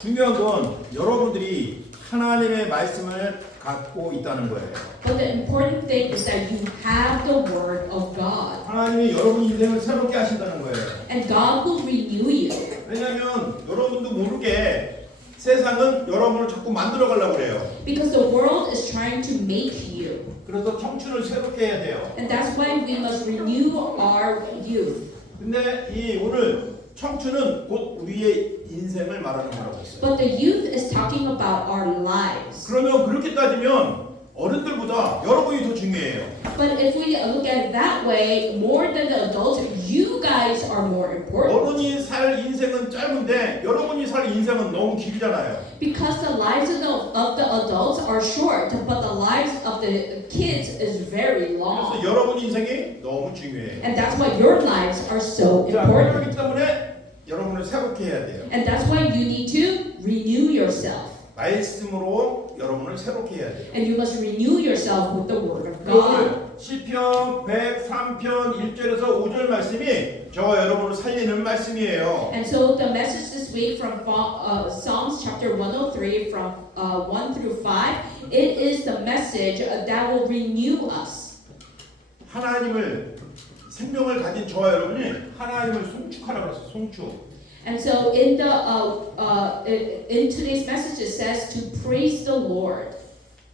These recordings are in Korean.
중요한 건 여러분들이 하나님의 말씀을 갖고 있다는 거예요. But the important thing is that you have the Word of God. 하나님이 여러분 인생을 새롭게 하신다는 거예요. And God will renew you. 왜냐하면 여러분도 모르게 세상은 여러분을 자꾸 만들어 가려고 그래요. Because the world is trying to make you. 그래서 청춘을 새롭게 해야 돼요. And that's why we must renew our youth. 근데 이 오늘 청춘은 곧 우리의 인생을 말하는 거라고 했어요. But the youth is talking about our lives. 그러면 그렇게 따지면 어른들보다 여러분이 더 중요해요. But if we look at it that way, more than the adults, you guys are more important. 어른이 살 인생은 짧은데 여러분이 살 인생은 너무 길잖아요. Because the lives of the adults are short, but the lives of the kids is very 그래서 long. 여러분 인생이 너무 중요해요. And that's why your lives are so 자, important. 그렇기 때문에 여러분을 새롭게 해야 돼요. And that's why you need to renew yourself. 말씀으로 여러분을 새롭게 해야 돼요. And you must renew yourself with the Word of God. 오늘 시편 103편 1절에서 5절 말씀이 저와 여러분을 살리는 말씀이에요. And so the message this week from Psalms chapter 103 from 1 through 5, it is the message that will renew us. 하나님을 생명을 가진 저와 여러분이 하나님을 송축하라고 했어요. 송축. And so in today's message it says to praise the Lord.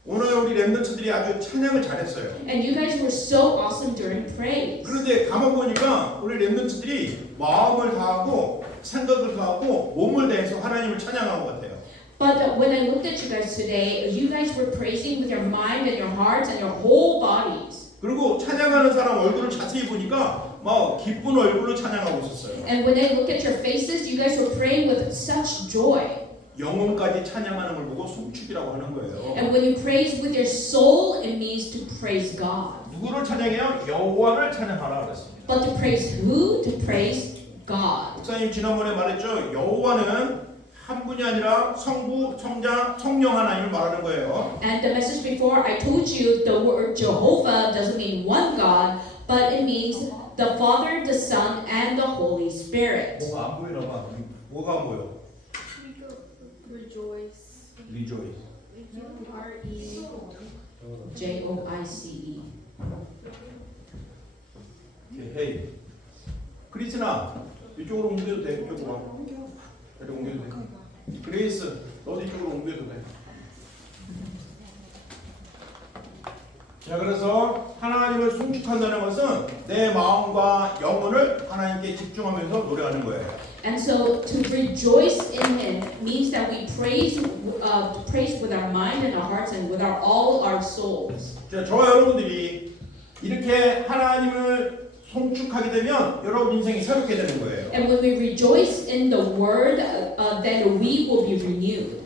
오늘 우리 렘넌트들이 아주 찬양을 잘했어요. And you guys were so awesome during praise. 그런데 가만 보니까 우리 렘넌트들이 마음을 다하고 생각을 다하고 몸을 다해서 하나님을 찬양한 것 같아요. But when I looked at you guys today, you guys were praising with your mind and your hearts and your whole bodies. 그리고 찬양하는 사람 얼굴을 자세히 보니까 막 기쁜 얼굴로 찬양하고 있었어요. And when I look at your faces, you guys were praying with such joy. 영혼까지 찬양하는 걸 보고 송축이라고 하는 거예요. And when you praise with your soul, it means to praise God. 누구를 찬양해요? 여호와를 찬양하라 그랬습니다. But to praise who? To praise God. 목사님 지난번에 말했죠. 여호와는 한 분이 아니라 성부, 성자, 성령 하나님을 말하는 거예요. And the message before, I told you the word Jehovah doesn't mean one God, but it means the Father, the Son, and the Holy Spirit. 뭐가 안 보이나 봐. 뭐가 안 보여? Rejoice. Rejoice. Joice. 헤이. 크리스나 이쪽으로 옮겨도 돼. 이쪽으로 와. 이리 옮겨도 돼. 그레이스 너도 이쪽으로 옮겨도 돼. 자, 그래서 하나님을 송축한다는 것은 내 마음과 영혼을 하나님께 집중하면서 노래하는 거예요. And so to rejoice in Him means that we praise with our mind and our hearts and with all our souls. 자, 저와 여러분들이 이렇게 하나님을 송축하게 되면 여러분 인생이 새롭게 되는 거예요. And when we rejoice in the Word, then we will be renewed.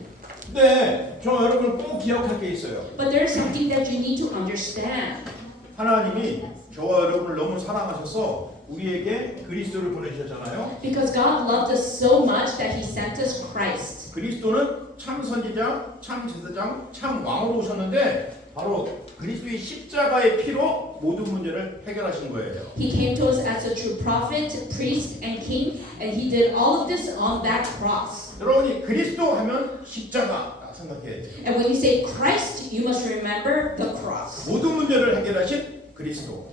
근데 저 여러분 꼭 기억할 게 있어요. But there is something that you need to understand. 하나님이 저와 여러분을 너무 사랑하셔서 우리에게 그리스도를 보내주셨잖아요. Because God loved us so much that He sent us Christ. 그리스도는 참 선지자, 참 제사장, 참 왕으로 오셨는데 바로 그리스도의 십자가의 피로 모든 문제를 해결하신 거예요. He came to us as a true prophet, priest, and king, and He did all of this on that cross. 여러분이 그리스도 하면 십자가 생각해야 돼요. And when you say Christ, you must remember the cross. 모든 문제를 해결하신 그리스도.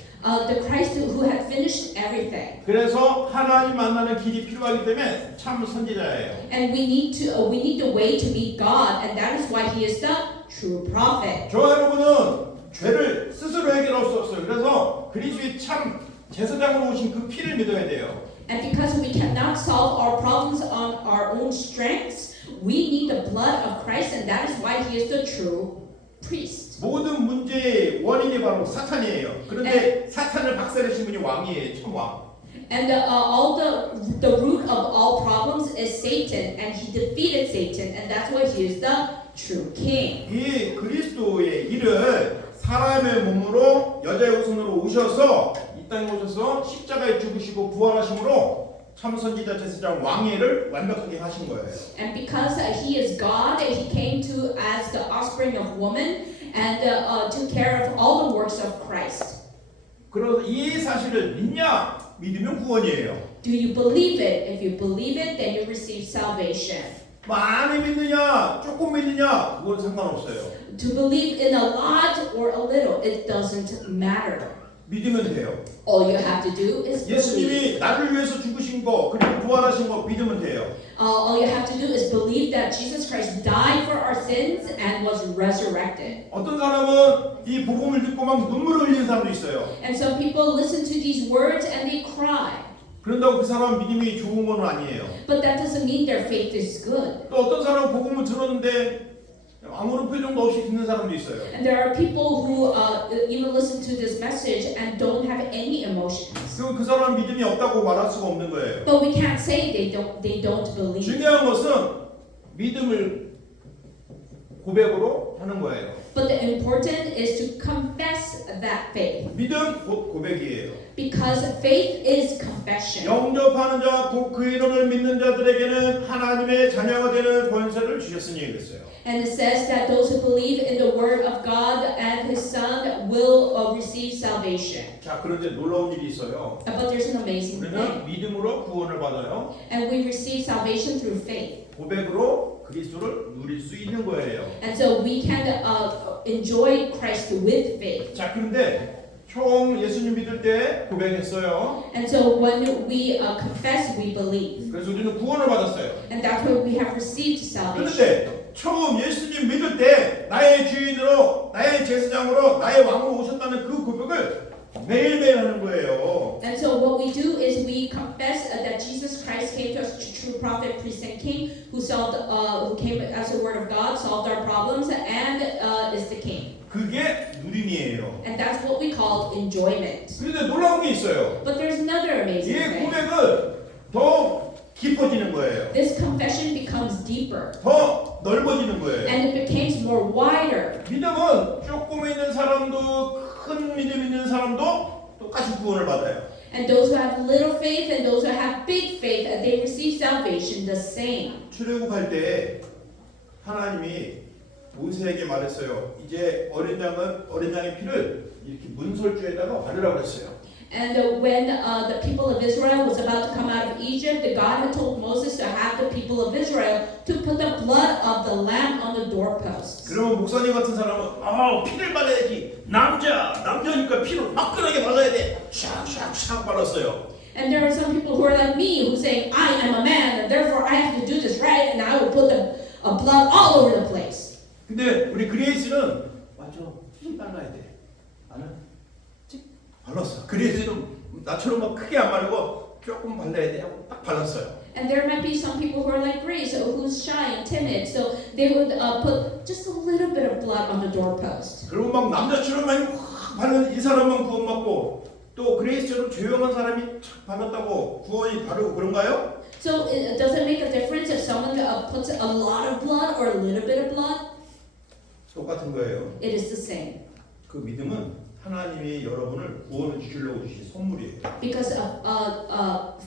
The Christ who had finished everything. 그래서 하나님 만나는 길이 필요하기 때문에 참 선지자예요. And we need the way to meet God, and that is why He is the true prophet. 저와 여러분은 죄를 스스로 해결할 수 없어요. 그래서 그리스도의 참 제사장으로 오신 그 피를 믿어야 돼요. And because we cannot solve our problems on our own strengths, we need the blood of Christ, and that is why He is the true priest. 모든 문제의 원인이 바로 사탄이에요. 그런데 사탄을 박살내신 분이 왕이에요. 참 왕. And the root of all problems is Satan, and He defeated Satan, and that's why He is the true king. 이 그리스도의 일을 사람의 몸으로 여자의 후손으로 오셔서 이 땅에 오셔서 십자가에 죽으시고 부활하심으로 참 선지자 제사장 왕의를 완벽하게 하신 거예요. And because He is God, He came to as the offspring of woman and took care of all the works of Christ. 그래서 이 사실을 믿냐? 믿으면 구원이에요. Do you believe it? If you believe it, then you receive salvation. 많이 믿느냐, 조금 믿느냐, 그건 상관없어요. To believe in a lot or a little, it doesn't matter. 믿으면 돼요. All you have to do is believe. 예수님이 나를 위해서 죽으신 거, 그리고 부활하신 거 믿으면 돼요. All you have to do is believe that Jesus Christ died for our sins and was resurrected. 어떤 사람은 이 복음을 듣고 막 눈물을 흘리는 사람도 있어요. And some people listen to these words and they cry. 그런다고 그 사람 믿음이 좋은 건 아니에요. But that doesn't mean their faith is good. 또 어떤 사람은 복음을 들었는데 아무런 표정도 없이 듣는 사람도 있어요. And there are people who even listen to this message and don't have any emotions. 그리고 그 사람 믿음이 없다고 말할 수가 없는 거예요. But we can't say they don't believe. 중요한 것은 믿음을 고백으로 하는 거예요. But the important is to confess that faith. 믿음 곧 고백이에요. Because faith is confession. 영접하는 자, 곧 그 이름을 믿는 자들에게는 하나님의 자녀가 되는 권세를 주셨으니 그랬어요. And it says that those who believe in the word of God and His Son will receive salvation. 자, 그런데 놀라운 일이 있어요. But there's an amazing 우리는 thing. 믿음으로 구원을 받아요. And we receive salvation through faith. 고백으로 그리스도를 누릴 수 있는 거예요. And so we can enjoy Christ with faith. 자, 그런데 처음 예수님 믿을 때 고백했어요. And so when we confess, we believe. 그래서 우리는 구원을 받았어요. And that's where we have received salvation. 그런데 처음 예수님 믿을 때 나의 주인으로, 나의 제사장으로, 나의 왕으로 오셨다는 그 고백을 매일매일 하는 거예요. And so what we do is we confess that Jesus Christ came to us, true prophet, priest, and king, who came as the word of God, solved our problems, and is the king. 그게 누림이에요. And that's what we call enjoyment. 그런데 놀라운 게 있어요. But there's another amazing 이 thing. 고백은 더 깊어지는 거예요. This confession becomes deeper, 더 넓어지는 거예요. and it becomes more wider. 믿음은 조금 있는 사람도 큰 믿음 있는 사람도 똑같이 구원을 받아요. And those who have little faith and those who have big faith, they receive salvation the same. 출애굽할 때 하나님이 모세에게 말했어요. 이제 어린 양의 피를 이렇게 문설주에다가 바르라고 했어요. And when the people of Israel was about to come out of Egypt, God had told Moses to have the people of Israel to put the blood of the lamb on the doorposts. 그러면 목사님 같은 사람은 피를 발라야지. 남자니까 피를 화끈하게 발라야 돼. 샥샥샥 발랐어요. And there are some people who are like me who say, I am a man and therefore I have to do this right and I will put the blood all over the place. 근데 우리 그레이스는 맞아. 피 발라야 돼. 나는 찍 발랐어. 그레이스는 나처럼 막 크게 안 바르고 조금 발라야 돼 하고 딱 발랐어요. And there might be some people who are like Grace, who's shy and timid, so they would put just a little bit of blood on the doorpost. 그리고 막 남자처럼 많이 확 바른 이 사람만 구원받고 또 그레이스처럼 조용한 사람이 착 발랐다고 구원이 다르고 그런가요? So does it make a difference if someone puts a lot of blood or a little bit of blood? 똑같은 거예요. It is the same. 그 믿음은 하나님이 여러분을 구원을 주시려고 주신 선물이에요. Because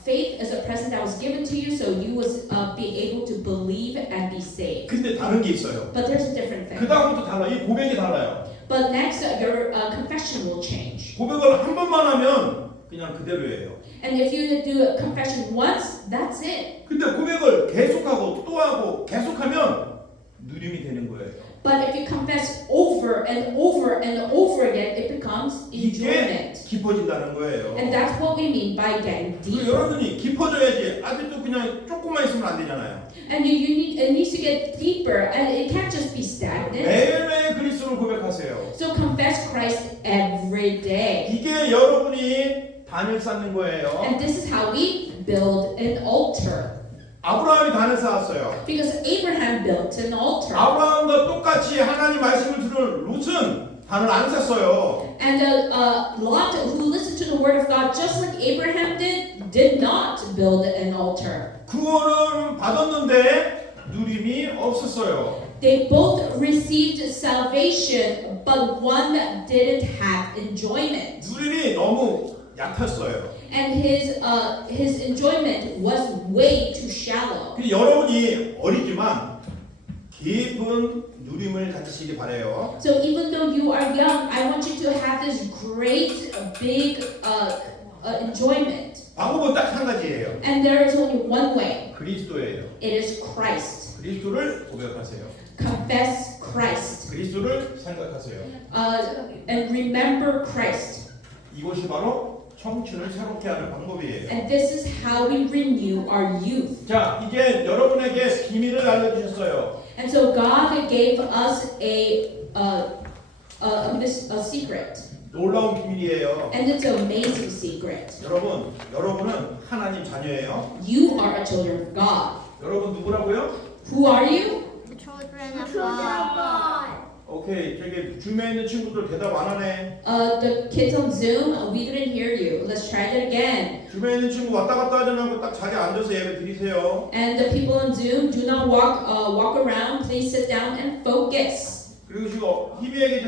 faith is a present that was given to you, so you was be able to believe and be saved. 근데 다른 게 있어요. But there's a different 그 thing. 다음부터 달라. 이 고백이 달라요. But next, your confession will change. 고백을 한 번만 하면 그냥 그대로예요. And if you do a confession once, that's it. 근데 고백을 계속하고 또 하고 계속하면 누림이 되는 거예요. But if you confess over and over and over again, it becomes 이게 enjoyment. 깊어진다는 거예요. And that's what we mean by getting 그리고 deeper. 여러분이 깊어져야지. 아직도 그냥 조금만 있으면 안 되잖아요. And it needs to get deeper, and it can't just be stagnant. 매일매일 그리스도를 고백하세요. So confess Christ every day. 이게 여러분이 단을 쌓는 거예요. And this is how we build an altar. 아브라함이 단을 쌓았어요. Because Abraham built an altar. 아브라함과 똑같이 하나님 말씀을 들은 롯은 단을 안 쌌어요. And Lot, who listened to the word of God just like Abraham did not build an altar. 구원을 받았는데 누림이 없었어요. They both received salvation, but one didn't have enjoyment. 누림이 너무 얕았어요. And his enjoyment was way too shallow. 여러분이 어리지만 깊은 누림을 가지시기 바래요. So even though you are young, I want you to have this great, big enjoyment. 방법은 딱 한 가지예요. And there is only one way. 그리스도예요. It is Christ. 그리스도를 고백하세요. Confess Christ. 그리스도를 생각하세요. And remember Christ. 이것이 바로 청춘을 새롭게 하는 방법이에요. And this is how we renew our youth. 자, 이제 여러분에게 비밀을 알려주셨어요. And so God gave us a secret. 놀라운 비밀이에요. And it's an amazing secret. 여러분은 하나님 자녀예요. You are a children of God. 여러분 누구라고요? Who are you? Children of God. 오케이, 저기 줌에 있는 친구들 대답 안 하네. The kids on Zoom, we didn't hear you. Let's try that again. 줌에 있는 친구 왔다 갔다 하지 말고 딱 자리에 앉아서 예배 드리세요. And the people on Zoom, do not walk around. Please sit down and focus. 그리고 지금 희미하게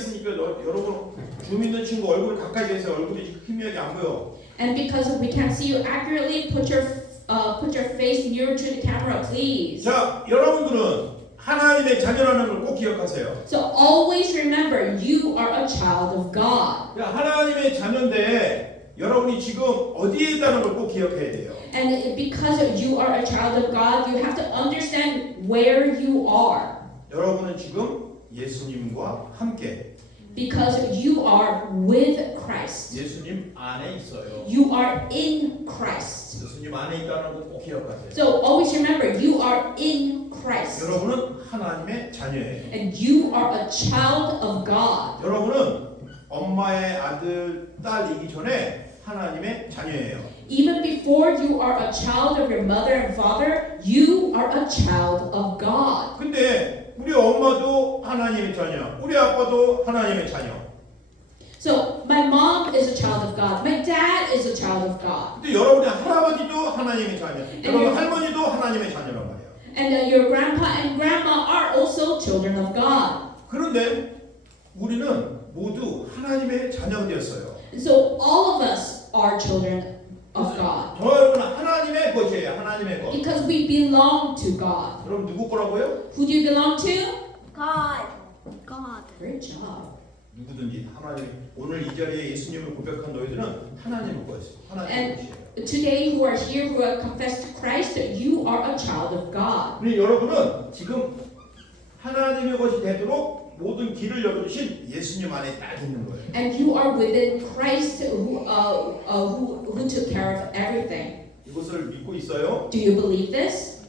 여러분 줌 있는 친구 얼굴을 가까이 대세요. 얼굴이 지금 희미하게 안 보여. And because we can't see you accurately, put your face nearer to the camera, please. 자, 여러분들은 하나님의 자녀라는 걸 꼭 기억하세요. So always remember, you are a child of God. 야, 하나님의 자녀인데 여러분이 지금 어디에 있다는 걸 꼭 기억해야 돼요. And because you are a child of God, you have to understand where you are. 여러분은 지금 예수님과 함께 Because you are with Christ. 예수님 안에 있어요. You are in Christ. 예수님 안에 있다는 걸 꼭 기억하세요. So always remember, you are in Christ. 여러분은 하나님의 자녀예요. And you are a child of God. 여러분은 엄마의 아들, 딸이기 전에 하나님의 자녀예요. Even before you are a child of your mother and father, you are a child of God. 근데 우리 엄마도 하나님의 자녀, 우리 아빠도 하나님의 자녀. So my mom is a child of God. My dad is a child of God. 근데 여러분의 할아버지도 하나님의 자녀, 여러분 할머니도 하나님의 자녀란 말이에요. And your grandpa and grandma are also children of God. 그런데 우리는 모두 하나님의 자녀가 되었어요. And so all of us are children of God. 저 여러분은 하나님의 것이에요. 하나님의 것. Because we belong to God. 여러분 누구 거라고요? Who do you belong to? God. God. Great job. 누구든지 하나님. 오늘 이 자리에 예수님을 고백한 너희들은 하나님의 것이에요. 하나님의 것이에요. Today who are here who have confessed to Christ, you are a child of God. 근데 여러분은 지금 하나님의 것이 되도록 모든 길을 열어주신 예수님 안에 딱 있는 거예요. And you are within Christ who took care of everything. 이것을 믿고 있어요? Do you believe this?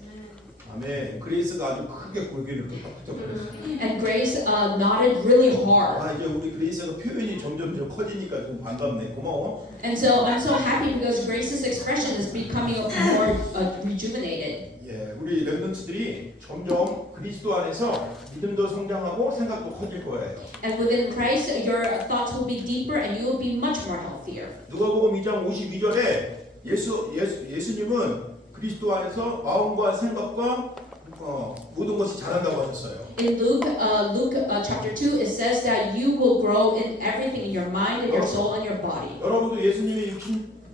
아멘. 그레이스가 아주 크게 고개를 끄덕끄덕거렸어요. And Grace nodded really hard. 아, 이제 우리 그레이스가 표현이 점점 커지니까 좀 반갑네. 고마워. And so I'm so happy because Grace's expression is becoming more rejuvenated. 예, 우리 랩런트들이 점점 그리스도 안에서 믿음도 성장하고 생각도 커질 거예요. And within Christ, your thoughts will be deeper and you will be much more healthier. 누가복음 2장 52절에 예수님은 그리스도 안에서 마음과 생각과 모든 것이 자란다고 하셨어요. In Luke chapter 2, it says that you will grow in everything, in your mind, in your soul, and your body. 여러분도 예수님이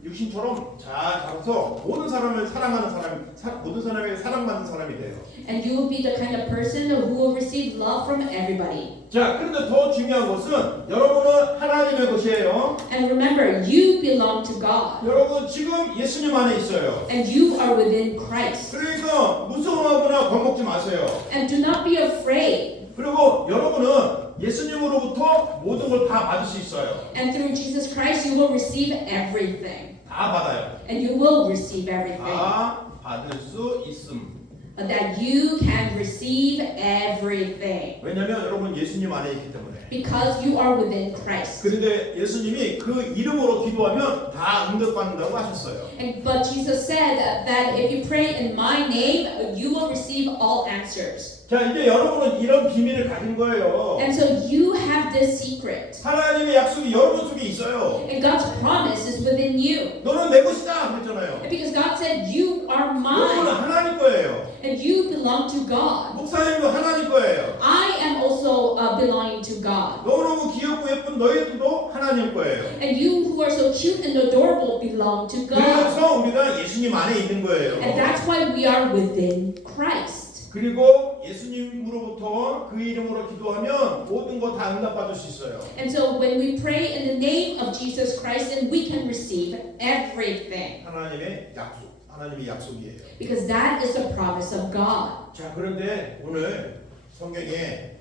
육신처럼 잘 자라서 모든 사람을 사랑하는 모든 사람에게 사랑받는 사람이 돼요. And you will be the kind of person who will receive love from everybody. 자, 그런데 더 중요한 것은 여러분은 하나님의 것이에요. And remember, you belong to God. 여러분 지금 예수님 안에 있어요. And you are within Christ. 그러니까 무서워하거나 겁먹지 마세요. And do not be afraid. 그리고 여러분은 예수님으로부터 모든 걸 다 받을 수 있어요. And through Jesus Christ, you will receive everything. 다 받아요. And you will receive everything. 다 받을 수 있음. That you can receive everything. 왜냐하면 여러분 예수님 안에 있기 때문에. Because you are within Christ. 그런데 예수님이 그 이름으로 기도하면 다 응답받는다고 하셨어요. But Jesus said that if you pray in my name, you will receive all answers. 자, 이제 여러분은 이런 비밀을 가진 거예요. And so you have this secret. 하나님의 약속이 여러분 속에 있어요. And God's promise is within you. 너는 내 것이다 그랬잖아요. And because God said, you are 여러분은 mine. 하나님 거예요. And you belong to God. 목사님도 하나님 거예요. I am also belonging to God. 너무너무 귀엽고 예쁜 너희들도 하나님 거예요. And you who are so cute and adorable belong to God. 그래서 우리가 예수님 안에 있는 거예요. And that's why we are within Christ. 그리고 예수님으로부터 그 이름으로 기도하면 모든 거 다 응답받을 수 있어요. And so when we pray in the name of Jesus Christ, then we can receive everything. 하나님의 약속, 하나님의 약속이에요. because that is the promise of God. 자, 그런데 오늘 성경에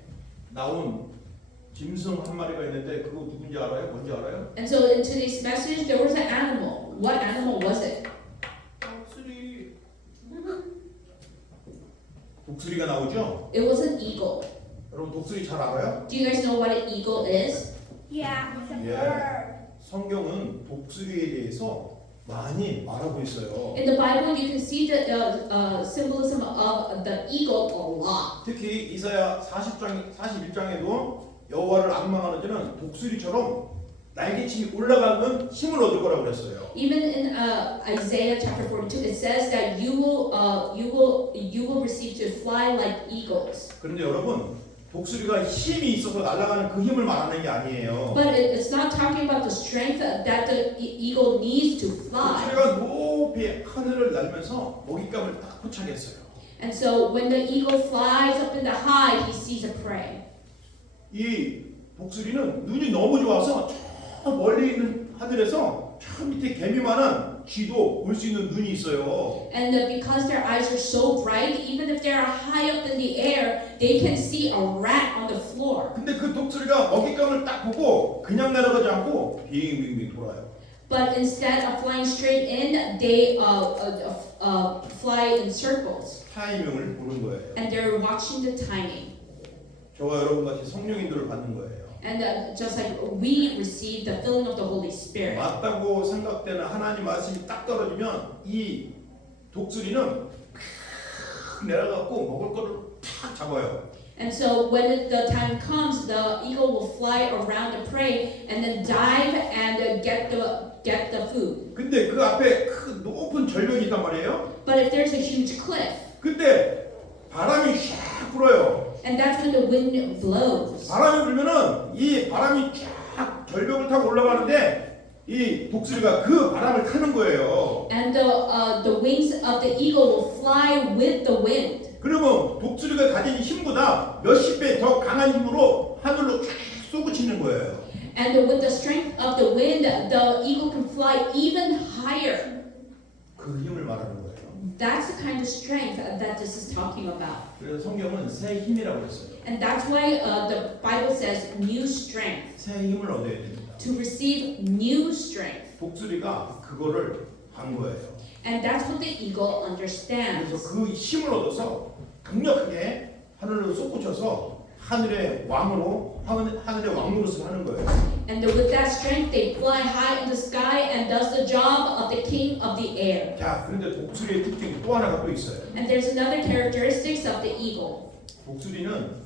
나온 짐승 한 마리가 있는데 그거 누군지 알아요? 뭔지 알아요? And so in today's message, there was an animal. What animal was it? 독수리. 독수리가 나오죠? It was an eagle. 여러분 독수리 잘 알아요? Do you guys know what an eagle is? Yeah, it's a Yeah. bird. 성경은 독수리에 대해서 많이 말하고 있어요. In the Bible, you can see the symbolism of the eagle a lot. 특히 이사야 41장에도 여호와를 악망하는 자는 독수리처럼 날개침이 올라가는 힘을 얻을 거라고 그랬어요. Even in Isaiah chapter 42, it says that you will receive to fly like eagles. 그런데 여러분 독수리가 힘이 있어서 날아가는 그 힘을 말하는 게 아니에요. But it's not talking about the strength that the eagle needs to fly. 독수리가 높이 하늘을 날면서 먹잇감을 딱 포착했어요. And so when the eagle flies up in the high, he sees a prey. 이 독수리는 눈이 너무 좋아서 저 멀리 있는 하늘에서 저 밑에 개미만한 쥐도 볼 수 있는 눈이 있어요. And because their eyes are so bright, even if they are high up in the air, they can see a rat on the floor. 근데 그 독수리가 먹잇감을 딱 보고 그냥 날아가지 않고 빙빙빙 돌아요. But instead of flying straight in, they fly in circles. 타이밍을 보는 거예요. And they're watching the timing. 저와 여러분 같이 성령인도를 받는 거예요. And just like we receive the filling of the Holy Spirit. 맞다고 생각되는 하나님 말씀이 딱 떨어지면 이 독수리는 팍 내려갖고 먹을 거를 탁 잡아요. And so when the time comes, the eagle will fly around the prey and then dive and get the food. 근데 그 앞에 큰 높은 절벽이 있단 말이에요. But if there's a huge cliff, 근데 바람이 샥 불어요. and that's when the wind blows. 바람이 불면은 이 바람이 쫙 절벽을 타고 올라가는데 이 독수리가 그 바람을 타는 거예요. And the wings of the eagle will fly with the wind. 그러면 독수리가 가진 힘보다 몇십 배 더 강한 힘으로 하늘로 쫙 쏘구치는 거예요. And with the strength of the wind, the eagle can fly even higher. 그 힘을 말하는 거예요. That's the kind of strength that this is talking about. 그래서 성경은 새 힘이라고 했어요. And that's why the Bible says new strength. 새 힘을 얻어야 됩니다. To receive new strength. 독수리가 그거를 한 거예요. And that's what the eagle 그래서 understands. 그 힘을 얻어서 강력하게 하늘로 솟구쳐서 하늘의 왕으로 하늘의 왕노릇을 하는 거예요. And with that strength, they fly high in the sky and does the job of the king of the air. 자, 그런데 독수리의 특징이 또 하나가 또 있어요. And there's another characteristics of the eagle. 독수리는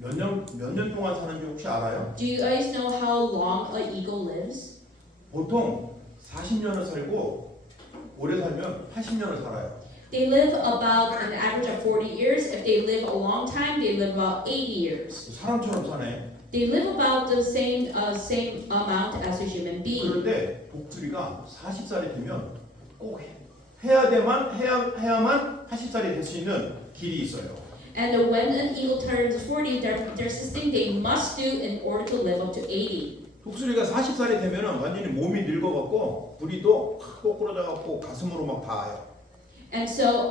몇 년 동안 사는지 혹시 알아요? Do you guys know how long an eagle lives? 보통 40년을 살고 오래 살면 80년을 살아요. They live about an average of 40 years. If they live a long time, they live about 80 years. 사람처럼 사네. They live about the same amount as a human being. 그런데 독수리가 40살이 되면 꼭 해야만 80살이 될 수 있는 길이 있어요. And when an eagle turns 40, there's this thing they must do in order to live up to 80. 독수리가 40살이 되면 완전히 몸이 늙어갖고 부리도 꼬꾸라져갖고 가슴으로 막 닿아요. And so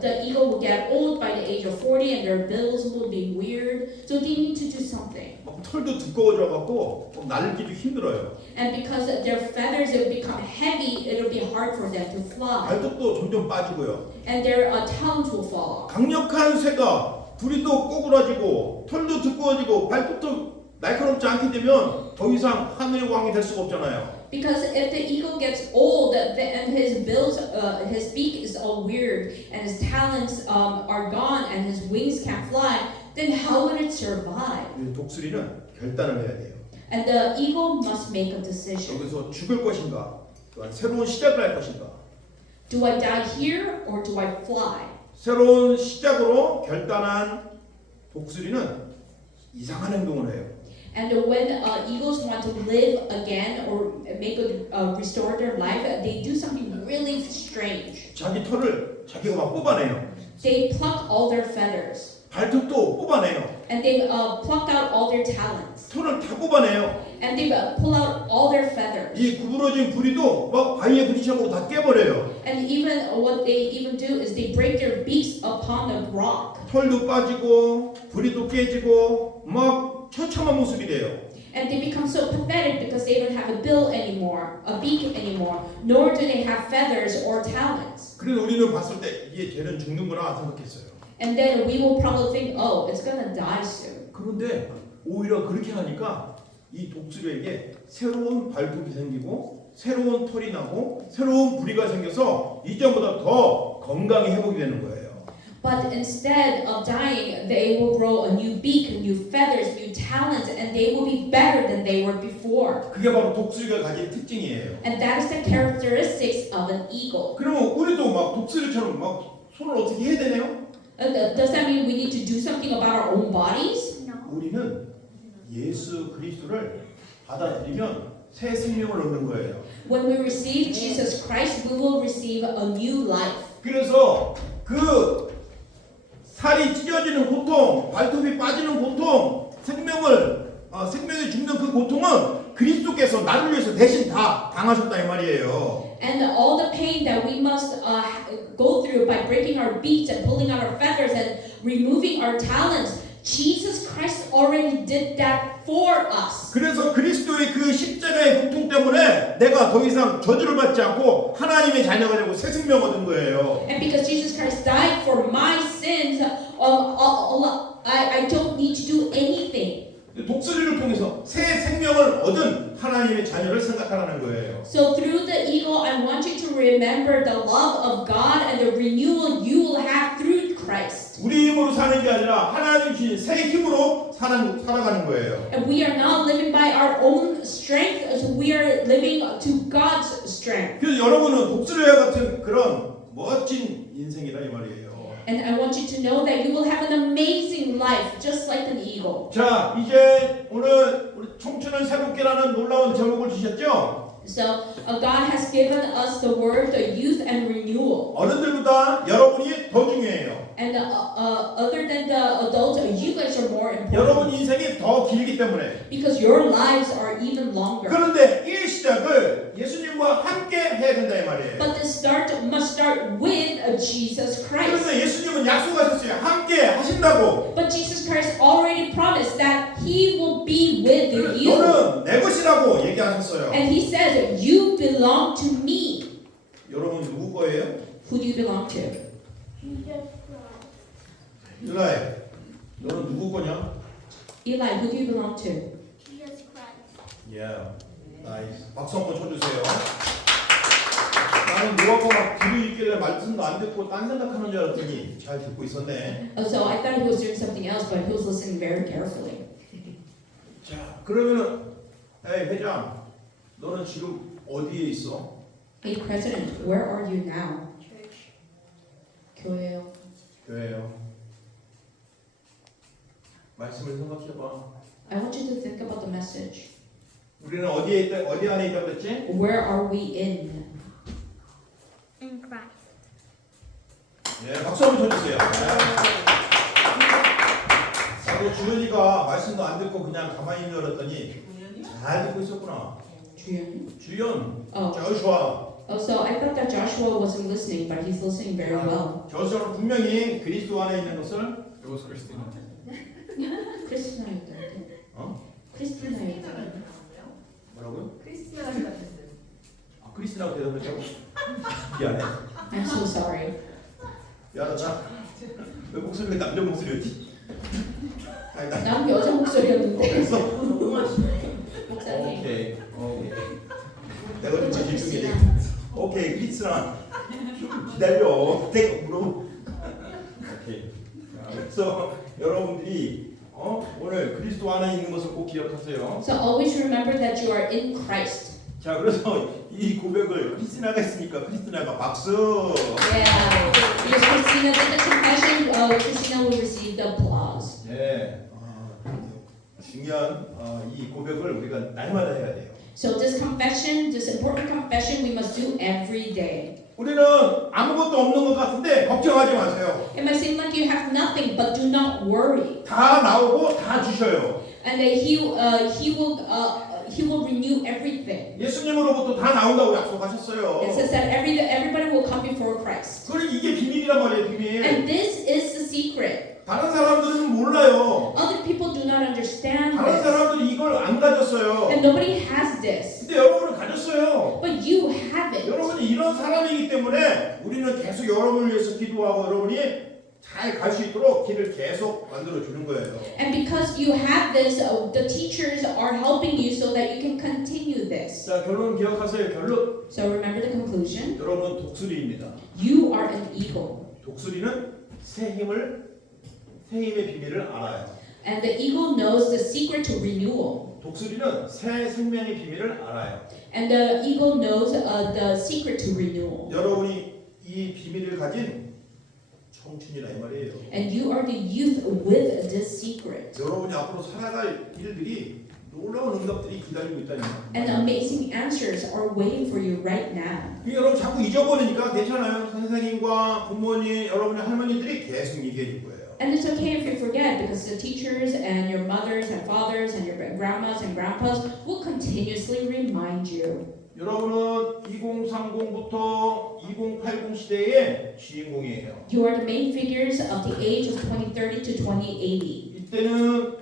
the eagle will get old by the age of 40 and their bills will be weird. So they need to do something. 막 털도 두꺼워져갖고 날기도 힘들어요. And because their feathers will become heavy, it'll be hard for them to fly. 발톱도 점점 빠지고요. And their talons will fall off. 강력한 새가 부리도 꼬꾸라지고 털도 두꺼워지고 발톱도 날카롭지 않게 되면 더 이상 하늘의 왕이 될 수가 없잖아요. Because if the eagle gets old and his bills, his beak is all weird and his talons are gone and his wings can't fly, then how would it survive? 독수리는 결단을 해야 돼요. And the eagle must make a decision. 여기서 죽을 것인가, 또한 새로운 시작을 할 것인가. Do I die here or do I fly? 새로운 시작으로 결단한 독수리는 이상한 행동을 해요. And when eagles want to live again or restore their life, they do something really strange. 자기 털을 자기가 막 뽑아내요. They pluck all their feathers 발톱도 뽑아내요. and they pluck out all their talons. 손을 다 뽑아내요. and they pull out all their feathers. 이 구부러진 부리도 막 바위에 부딪혀갖고 다 깨버려요. And even what they even do is they break their beaks upon the rock. 털도 빠지고 부리도 깨지고 막 처참한 모습이 돼요. And they become so pathetic because they don't have a bill anymore, a beak anymore, nor do they have feathers or talons. 그래서 우리는 봤을 때 이게 쟤는 죽는구나 생각했어요. And then we will probably think, oh, it's gonna die soon. 그런데 오히려 그렇게 하니까 이 독수리에게 새로운 발톱이 생기고 새로운 털이 나고 새로운 부리가 생겨서 이전보다 더 건강히 회복이 되는 거예요. But instead of dying, they will grow a new beak, new feathers, new talons, and they will be better than they were before. 그게 바로 독수리가 가진 특징이에요. And that is the characteristics of an eagle. 그러면 우리도 막 독수리처럼 막 손을 어떻게 해야 되네요? Does that mean we need to do something about our own bodies? No. 우리는 예수 그리스도를 받아들이면 새 생명을 얻는 거예요. When we receive Jesus Christ, we will receive a new life. 그래서 그 살이 찢어지는 고통, 발톱이 빠지는 고통, 생명이 죽는 그 고통은 그리스도께서 나를 위해서 대신 다 당하셨다 이 말이에요. And all the pain that we must go through by breaking our beaks and pulling out our feathers and removing our talons, Jesus Christ already did that for us. 그래서 그리스도의 그 십자가의 고통 때문에 내가 더 이상 저주를 받지 않고 하나님의 자녀가 되고 새 생명 얻은 거예요. And because Jesus Christ died for my sins, I don't need to do anything. 독수리를 통해서 새 생명을 얻은 하나님의 자녀를 생각하라는 거예요. So through the eagle, I want you to remember the love of God and the renewal you will have through Christ. 우리 힘으로 사는 게 아니라 하나님 주신 새 힘으로 살아가는 거예요. And we are not living by our own strength, as we are living to God's strength. 그래서 여러분은 독수리와 같은 그런 멋진 인생이다 이 말이에요. And I want you to know that you will have an amazing life, just like an eagle. 자, 이제 오늘 우리 청춘을 새롭게라는 놀라운 제목을 주셨죠? So God has given us the word, the youth and renewal. 어른들보다 여러분이 더 중요해요. And other than the adults, you guys are more important 여러분 인생이 더 길기 때문에. because your lives are even longer. 그런데 이 시작을 예수님과 함께 해야 된다 이 말이에요. But the start must start with Jesus Christ. 그런데 예수님은 약속하셨어요. 함께 하신다고. But Jesus Christ already promised that He will be with you. 너는 내 것이라고 얘기하셨어요. And He says, you belong to me. 여러분 누구 거예요? Who do you belong to? Jesus Christ. 일라이, 너는 누구 거냐? Eli, who do you belong to? Jesus Christ. Yeah, nice. 박수 한번 쳐주세요. 나는 누가 막 뒤로 있길래 말씀도 안 듣고 딴 생각하는 줄 알았더니 잘 듣고 있었네. So I thought he was doing something else, but he was listening very carefully. 자, 그러면은, 에이 회장, 너는 지금 어디에 있어? Hey, President, where are you now? Church. 교회요. 교회요. 말씀을 생각해봐. I want you to think about the message. 우리는 어디 안에 있다고 그랬지? Where are we in? In Christ. 예, 박수 한번 쳐주세요. 사도 주연이가 말씀도 안 듣고 그냥 가만히 있는 줄 알았더니 잘 듣고 있었구나. 주연? 주연, Oh. 조슈아. Oh, so I thought that Joshua wasn't listening, but he's listening very well. 조슈아는 분명히 그리스도 안에 있는 것을 크리스티나였던데. 어? 크리스티나였던데. 뭐라고요? 크리스티나가 생각했어요. 아, 크리스티나고 대답했다고? 미안해. I'm so sorry. 미안하다. 왜 목소리가 남자 목소리였지? 아니, 난 여자 목소리였는데. 그랬어? 목사님. 오케이. 내가 좀 집중해. 오케이, 크리스티나. 좀 기다려. 내가 물어. 오케이. 자, 그래서 여러분들이 오늘 그리스도 안에 있는 것을 꼭 기억하세요. So always remember that you are in Christ. 자, 그래서 이 고백을 크리스티나가 했으니까 크리스티나가 박수. Yeah. Because Christina did the confession, Christina will receive the applause. 네. 중요한 이 고백을 우리가 날마다 해야 돼요. So this confession, this important confession, we must do every day. 우리는 아무것도 없는 것 같은데 걱정하지 마세요. It might seem like you have nothing, but do not worry. 다 나오고 다 주셔요. And that he will renew everything. 예수님으로부터 다 나온다고 약속하셨어요. It says that everybody will come before Christ. 그래 이게 비밀이란 말이에요, 비밀. And this is the secret. 다른 사람들은 몰라요. Other people do not understand 다른 this. 사람들이 이걸 안 가졌어요. And nobody has this. 근데 여러분은 가졌어요. But you have it. 여러분이 이런 사람이기 때문에 우리는 계속 여러분을 위해서 기도하고 여러분이 잘 갈 수 있도록 길을 계속 만들어 주는 거예요. And because you have this, the teachers are helping you so that you can continue this. 자, 결론 기억하세요. 결론. So remember the conclusion. 여러분 독수리입니다. You are an eagle. 독수리는 새 힘의 비밀을 알아요. And the eagle knows the secret to renewal. 독수리는 새 생명의 비밀을 알아요. And the eagle knows the secret to renewal. 여러분이 이 비밀을 가진 청춘이라 이 말이에요. And you are the youth with this secret. 여러분이 앞으로 살아갈 일들이 놀라운 응답들이 기다리고 있다는 And amazing answers are waiting for you right now. 여러분 자꾸 잊어버리니까 괜찮아요. 선생님과 부모님, 여러분의 할머니들이 계속 얘기해 줄 거예요. And it's okay if you forget because the teachers and your mothers and fathers and your grandmas and grandpas will continuously remind you. 여러분은 2030부터 2080 시대의 주인공이에요. You are the main figures of the age of 2030 to 2080. 이때는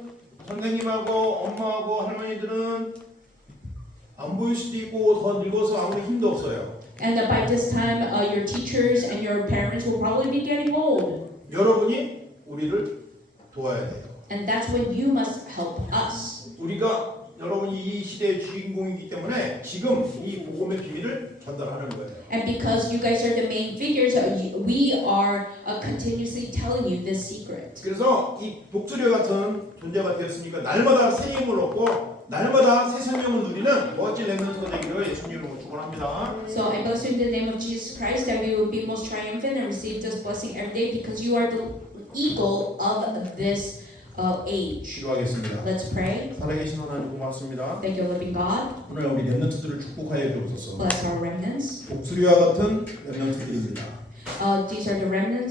선생님하고 엄마하고 할머니들은 안 보일 수도 있고 더 늙어서 아무 힘도 없어요. And by this time, your teachers and your parents will probably be getting old. 여러분이 우리를 도와야 돼요. And that's when you must help us. 우리가 여러분이 이 시대의 주인공이기 때문에 지금 이 복음의 비밀을 전달하는 거예요. And because you guys are the main figures, we are continuously telling you this secret. 그래서 이 독수리 같은 존재가 되었으니까 날마다 새 힘을 얻고 날마다 새 생명을 누리는 멋진 렘넌트가 되기를 예수님으로 축원합니다. So I bless you in the name of Jesus Christ that we will be most triumphant and receive this blessing every day because you are the eagle of this age. 기도하겠습니다. Let's pray. 살아계신 하나님 고맙습니다. Thank you, living God. 오늘 우리 렘넌트들을 축복하여 주옵소서. Bless our remnants. 독수리와 같은 렘넌트들입니다. These are the remnants